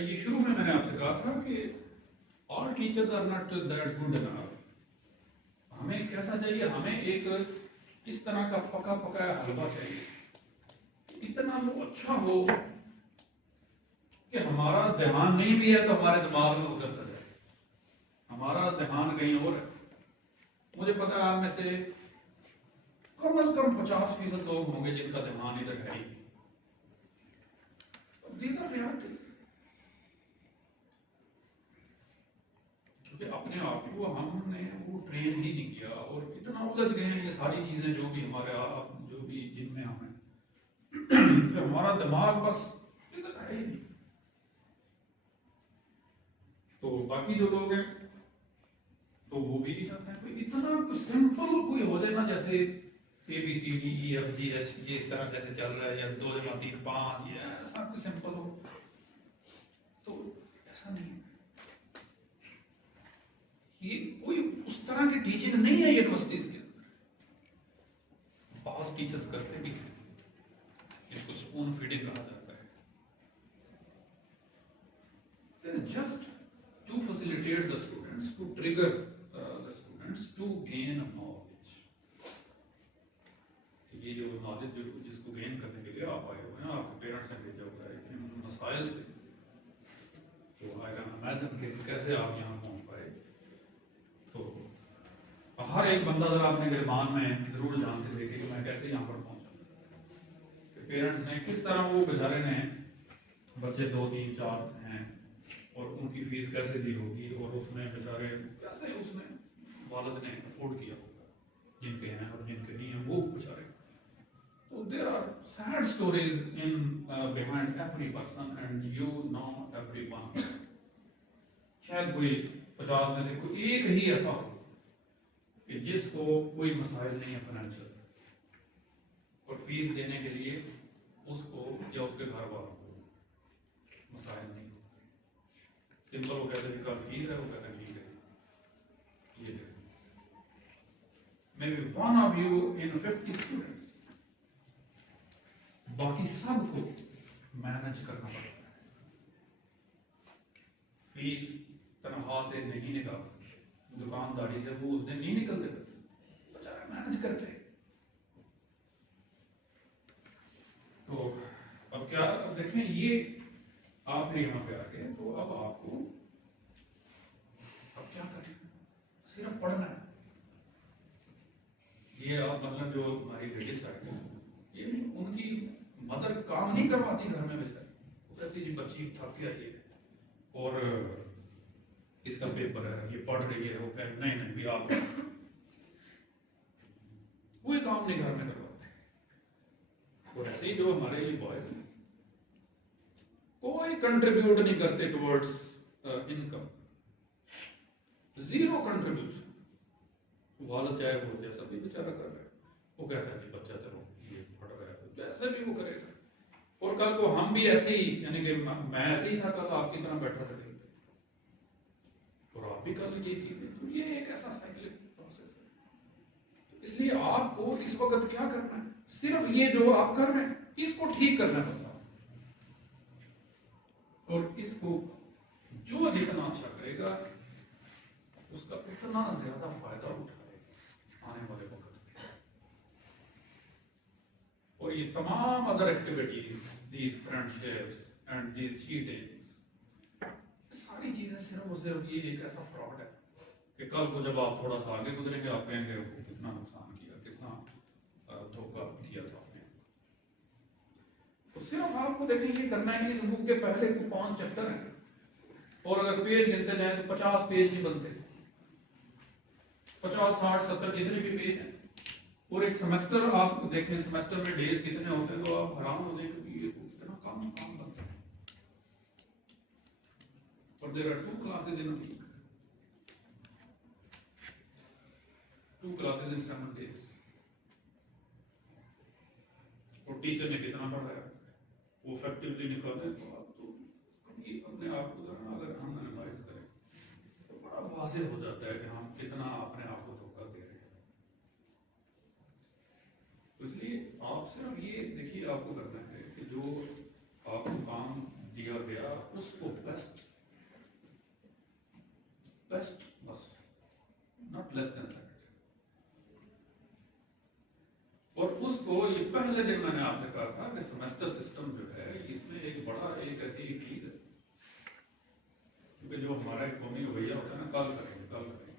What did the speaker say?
یہ شروع میں نے آپ سے کہا تھا کہ all teachers are not that good enough. ہمیں کیسا چاہیے؟ ہمیں ایک اس طرح کا پکا پکایا حلوہ چاہیے، اتنا وہ اچھا ہو کہ ہمارا دھیان نہیں بھی ہے تو ہمارے دماغ میں اترتا جائے، ہمارا دھیان کہیں اور ہے۔ مجھے پتا ہے آپ میں سے کم از کم 50% لوگ ہوں گے جن کا دھیان ادھر ہے ہی نہیں۔ These are realities. کیونکہ اپنے آپ کو ہم نے وہ ٹرین ہی نہیں کیا اور اتنا الجھ گئے ہیں یہ ساری چیزیں جو بھی ہمارے آپ جو بھی جن میں ہمیں کہ ہمارا دماغ بس ادھر ہے ہی نہیں۔ تو باقی جو لوگ ہیں تو وہ بھی نہیں چاہتے ہیں کوئی اتنا کوئی سمپل کوئی ہو جائے نا، جیسے ABCDEFGH یہ اس طرح جیسے چل رہا ہے، یا 2 × 3 = 5، یہ ایسا کوئی سمپل ہو تو ایسا نہیں ہے۔ یہ کوئی اس طرح کی ٹیچنگ نہیں ہے یونیورسٹیز کے اندر۔ بعض ٹیچرز کرتے بھی ہیں، اس کو اسپون فیڈنگ کہا جاتا ہے، just to facilitate the students, to trigger the students to gain knowledge. یہ جو نالج جس کو گین کرنے کے لیے آپ آئے ہوئے ہیں، آپ کے پیرنٹس نے بھیجا ہوا ہے اتنے مسائل سے، تو آئی کین امیجن کہ کیسے آپ یہاں پہنچ پائے۔ تو ہر ایک بندہ ذرا اپنے گریبان میں ضرور جان کے دیکھے کہ میں کیسے یہاں پر پہنچا، کہ پیرنٹس نے کس طرح، وہ بیچارے نے بچے 2 3 4 ہیں اور ان کی فیس کیسے دی ہوگی، اور اس میں بیچارے کیسے اس نے والد نے افورڈ کیا ہوگا، جن کے ہیں اور جن کے نہیں ہیں وہ بیچارے۔ So there are sad stories behind every person, and you know everyone. شاید کوئی 50 میں سے کوئی ایک ہی ایسا ہو کہ جس کو کوئی مسائل نہیں ہے فائنینشیل، اور فیس دینے کے لیے اس کو یا اس کے گھر والوں کو مسائل نہیں ہوتے۔ سمپل وہ کہتے ہیں کل فیس ہے، وہ کہتے ہیں ٹھیک ہے یہ ہے۔ Maybe one of you in 50 students، باقی سب کو مینج کرنا پڑتا ہے۔ فیس تنخواہ سے نہیں نکال سکتے، دکانداری سے وہ اس دن نہیں نکلتے پیسے، بیچارے مینج کرتے۔ تو اب کیا، اب دیکھیں یہ آپ نے یہاں پہ آ کے، تو اب آپ کو اب کیا کریں؟ صرف پڑھنا ہے۔ یہ آپ مطلب جو ہماری لیڈیز ہے، یہ ان کی مدر کام نہیں کرواتی گھر میں بیٹھا، وہ کہتی جی بچی تھک کے آئی ہے اور اس کا پیپر ہے، یہ پڑھ رہی ہے، وہ کہے نہیں نہیں بھی آپ کوئی کام نہیں گھر میں کرواتے۔ اور ایسے ہی جو ہمارے یہ بوائز ہیں کوئی کنٹریبیوٹ نہیں کرتے ٹورڈز انکم، زیرو کنٹریبیوشن۔ والد چاہے وہ جیسا بھی بیچارہ کر رہا ہے، وہ کہتا ہے کہ بچہ چلو یہ پڑھ رہا ہے جیسا بھی وہ کرے گا، اور کل کو ہم بھی ایسے ہی، یعنی کہ میں ایسے ہی تھا کل آپ کی طرح بیٹھا تھا اور آپ بھی کل یہ چیزیں، تو یہ ایک ایسا سائیکلک پروسیس ہے۔ اس لیے آپ کو اس وقت کیا کرنا ہے؟ صرف یہ جو آپ کر رہے ہیں اس کو ٹھیک کرنا ہے بس آپ، اور اس کو جو جتنا اچھا کرے گا اس کا اتنا زیادہ فائدہ اٹھائے گا آنے والے وقت میں۔ اور یہ تمام other activities, these friendships and these chattings, ساری چیزیں صرف اور صرف یہ ایک ایسا فراڈ ہے کہ کل کو جب آپ تھوڑا سا آگے گزریں گے آپ کہیں گے کتنا نقصان کیا، کتنا دھوکہ دیا تھا آپ نے۔ تو صرف آپ کو دیکھیں یہ کرنا ہے کہ اس بک کے پہلے 5 چیپٹر ہیں، اور اگر پیج گنتے جائیں تو 50 پیج نہیں بنتے، 50 60 70 جتنے بھی پیج ہیں، اور ایک سیمسٹر آپ دیکھیں سیمسٹر میں ڈیز کتنے ہوتے ہیں تو آپ حیران ہو جائیں کہ یہ کتنا کام بنتا ہے۔ اور there are 2 classes in a week, 2 classes in 7 days، اور ٹیچر نے کتنا پڑھایا وہ افیکٹولی نکالیں تو آپ تو کبھی اپنے آپ کو ذرا اگر ہم انالائز کریں تو بڑا واضح ہو جاتا ہے کہ ہم کتنا اپنے آپ کو دھوکہ دے رہے ہیں۔ اس لیے آپ صرف یہ دیکھیے آپ کو کرنا ہے کہ جو آپ کو کام دیا گیا اس کو بیسٹ بس ناٹ لیس دین دیٹ. اور اس کو یہ پہلے دن میں نے آپ سے کہا تھا کہ سیمسٹر سسٹم جو ہے اس میں ایک بڑا ایک ایسی چیز ہے کیونکہ جو ہمارا ایک قومی رویہ ہوتا ہے نا کل کریں گے